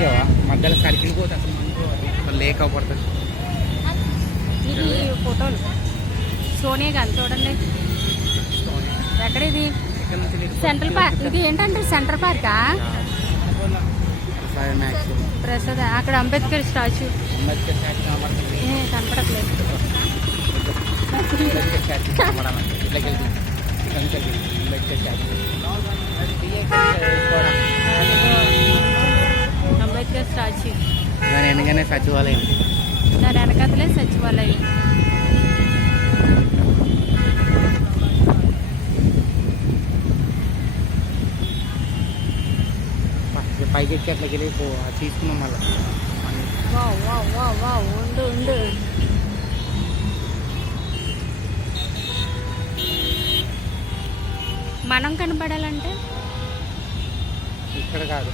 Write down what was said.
తీయవా మధ్యలో సర్కిల్ పోతే అసలు లేక పడుతుంది. ఇది ఫోటోలు సోనియా గాంధీ చూడండి. ఎక్కడ ఇది? Central park. ఇది ఏంటంటే సెంట్రల్ పార్కా? ప్రసాద్. అక్కడ అంబేద్కర్ స్టాచ్యూ కనపడట్లేదు. అంబేద్కర్ స్టాచ్యూ. దాని వెనకనే సచివాలయం. దాని వెనకతలే సచివాలయం. పైకి ఎక్కి అట్లకి వెళ్ళి తీసుకున్నాం మళ్ళీ. Wow wow wow wow. ఉండు ఉండు. మనం కనపడాలంటే ఇక్కడ కాదు.